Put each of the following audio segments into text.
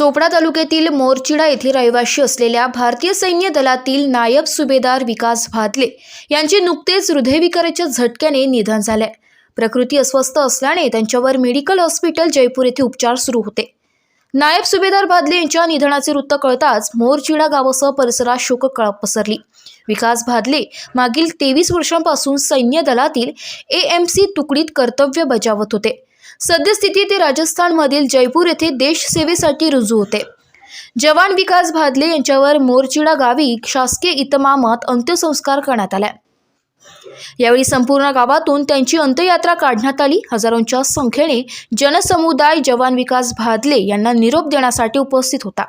चोपडा तालुक्यातील मोरचिडा येथे रहिवाशी असलेल्या भारतीय सैन्य दलातील नायब सुभेदार विकास भादले यांचे नुकतेच हृदयविकाराच्या झटक्याने निधन झाले प्रकृती अस्वस्थ असल्याने त्यांच्यावर मेडिकल हॉस्पिटल जयपूर येथे उपचार सुरू होते. नायब सुभेदार भादले यांच्या निधनाचे वृत्त कळताच मोरचिडा गावासह परिसरात शोककळा पसरली. विकास भादले मागील तेवीस वर्षांपासून सैन्य दलातील ए एम सी तुकडीत कर्तव्य बजावत होते. सद्यस्थिती ते राजस्थानमधील जयपूर येथे देशसेवेसाठी रुजू होते. जवान विकास भादले यांच्यावर मोरचिडा गावी शासकीय इतमामात अंत्यसंस्कार करण्यात आले. यावेळी संपूर्ण गावातून त्यांची अंत्ययात्रा काढण्यात आली. हजारोंच्या संख्येने जनसमुदाय जवान विकास भादले यांना निरोप देण्यासाठी उपस्थित होता.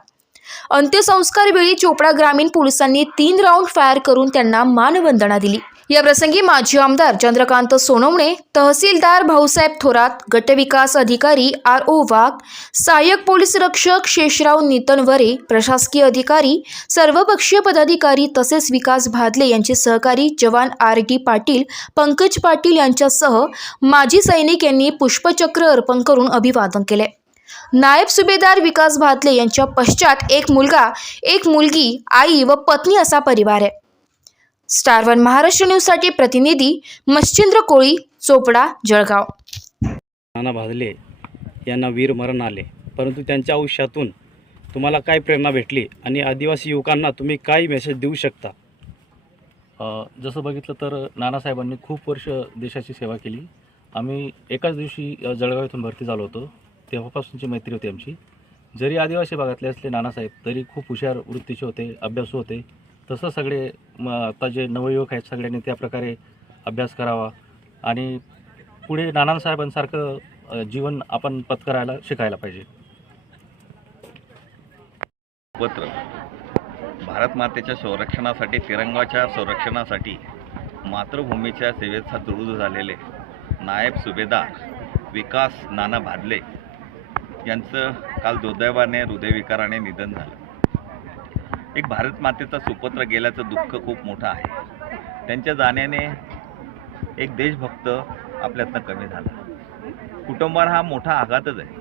अंत्यसंस्कारवेळी चोपडा ग्रामीण पोलिसांनी तीन राऊंड फायर करून त्यांना मानवंदना दिली. या प्रसंगी माजी आमदार चंद्रकांत सोनवणे तहसीलदार भाऊसाहेब थोरात गटविकास अधिकारी आर ओ वाघ सहाय्यक पोलीस रक्षक शेषराव नितनवरे प्रशासकीय अधिकारी सर्वपक्षीय पदाधिकारी तसेच विकास भादले यांचे सहकारी जवान आर डी पाटील पंकज पाटील यांच्यासह माजी सैनिक यांनी पुष्पचक्र अर्पण करून अभिवादन केले. नायब सुभेदार विकास भादले यांच्या पश्चात एक मुलगा एक मुलगी आई व पत्नी असा परिवार आहे. स्टार वन महाराष्ट्र न्यूजसाठी प्रतिनिधी मच्छिंद्र कोळी चोपडा जळगाव. नाना भादले यांना वीर मरण आले परंतु त्यांच्या आयुष्यातून तुम्हाला काय प्रेरणा भेटली आणि आदिवासी युवकांना तुम्ही काय मेसेज देऊ शकता? अ, जसं बघितलं तर नानासाहेबांनी खूप वर्ष देशाची सेवा केली. आम्ही एकाच दिवशी जळगाव इथून भरती झालो होतो. तेव्हापासूनची मैत्री होती आमची जरी आदिवासी भागातले असले नानासाहेब तरी खूप हुशार वृत्तीचे होते अभ्यासू होते. तसं सगळे म, आता जे नवयुवक आहेत सगळ्यांनी त्या प्रकारे अभ्यास करावा आणि पुढे नानासाहेबांसारखं जीवन आपण पत्करायला शिकायला पाहिजे. पत्र. भारत मातेच्या संरक्षणासाठी तिरंगाच्या संरक्षणासाठी मातृभूमीच्या सेवेत रुजू झालेले नायब सुभेदार विकास नाना भादले यांचं काल दुर्दैवाने हृदयविकाराने निधन झालं. एक भारत मातेचा सुपुत्र गेल्याचं दुःख खूप मोठं आहे. त्यांच्या जाण्याने एक देशभक्त आपल्यातनं कमी झाला. कुटुंबावर हा मोठा आघातच आहे.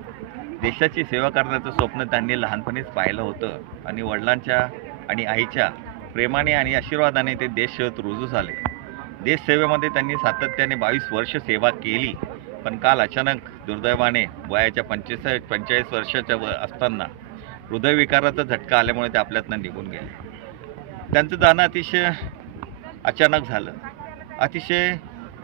देशाची सेवा करण्याचं स्वप्न त्यांनी लहानपणीच पाहिलं होतं आणि वडिलांच्या आणि आईच्या प्रेमाने आणि आशीर्वादाने ते देशसेवेत रुजू झाले. देशसेवेमध्ये त्यांनी सातत्याने बावीस वर्ष सेवा केली पण काल अचानक दुर्दैवाने वयाच्या पंचेचाळीस पंचेचाळीस वर्षाच्या व असताना हृदयविकाराचा झटका आल्यामुळे ते आपल्यातनं निघून गेले. त्यांचं जाणं अतिशय अचानक झालं. अतिशय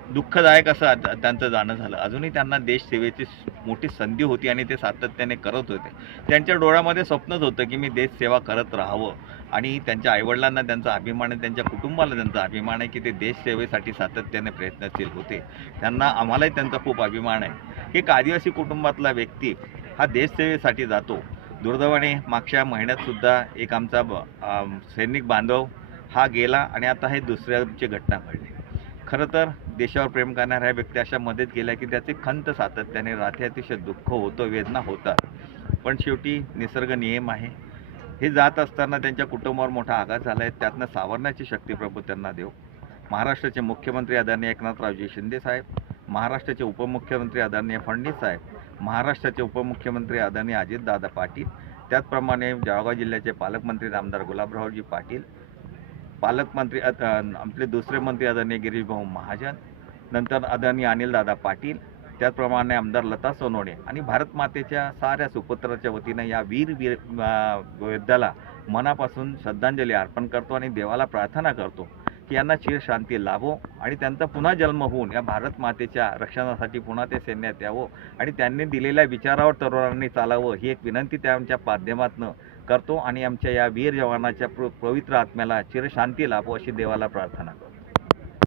दुःखदायक असं त्यांचं जाणं झालं. अजूनही त्यांना देशसेवेची मोठी संधी होती आणि ते सातत्याने करत होते. त्यांच्या डोळ्यामध्ये स्वप्नच होतं की मी देशसेवा करत राहावं. आणि त्यांच्या आईवडिलांना त्यांचा अभिमान आहे त्यांच्या कुटुंबाला त्यांचा अभिमान आहे की ते देशसेवेसाठी सातत्याने प्रयत्नशील होते. त्यांना आम्हालाही त्यांचा खूप अभिमान आहे. एक आदिवासी कुटुंबातला व्यक्ती हा देशसेवेसाठी जातो. दुर्दैवाने मागच्या महिन्यातसुद्धा एक आमचा सैनिक बांधव हा गेला आणि आता हे दुसऱ्याची घटना घडली. खरं तर देशावर प्रेम करणाऱ्या व्यक्ती अशा मदत गेल्या की त्याचे खंत सातत्याने राहते अतिशय दुःख होतं वेदना होतात. पण शेवटी निसर्ग नियम आहे. हे जात असताना त्यांच्या कुटुंबावर मोठा आघात झाला आहे त्यातनं सावरण्याची शक्ती प्रभू त्यांना देव. महाराष्ट्राचे मुख्यमंत्री आदरणीय एकनाथरावजी शिंदे साहेब महाराष्ट्राचे उपमुख्यमंत्री आदरणीय फडणवीस साहेब महाराष्ट्राचे उपमुख्यमंत्री आदरणीय अजितदादा पाटील त्याचप्रमाणे जळगाव जिल्ह्याचे पालकमंत्री आमदार गुलाबरावजी पाटील पालकमंत्री आपले दुसरे मंत्री आदरणीय गिरीशभाऊ महाजन नंतर आदरणीय अनिलदादा पाटील त्याचप्रमाणे आमदार लता सोनवणे आणि भारत मातेच्या साऱ्या सुपुत्राच्या वतीनं या वीर वीर योद्ध्याला मनापासून श्रद्धांजली अर्पण करतो आणि देवाला प्रार्थना करतो की यांना चिरशांती लाभो आणि त्यांचा पुन्हा जन्म होऊन या भारत मातेच्या रक्षणासाठी पुन्हा ते सैन्यात यावं आणि त्यांनी दिलेल्या विचारावर तरुणांनी चालावं ही एक विनंती त्यांच्या माध्यमातून करतो आणि आमच्या या वीर जवानाच्या पवित्र आत्म्याला चिरशांती लाभो अशी देवाला प्रार्थना करतो.